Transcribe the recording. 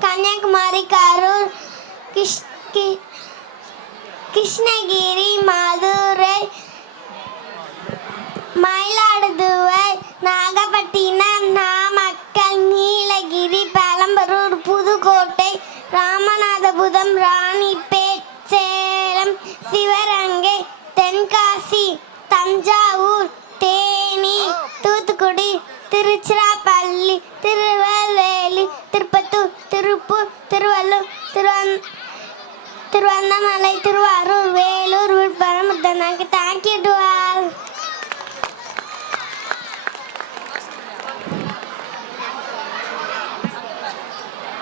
Kanyakumari, Karur, Krishnagiri, Madurai, Mayiladuthurai, Nagapattinam, Namakkal, Nilgiri, Perambalur, Pudukkottai, Ramanathapuram, Ranipet, Salem, Sivaganga, Tenkasi, Thanjavur, Theni, Thoothukudi, Tiruchirappalli, Tirunelveli, Tirupattur, Tiruppur, Tiruvallur, Tiruvannamalai, Thiruvarur, Vellore, Villupuram,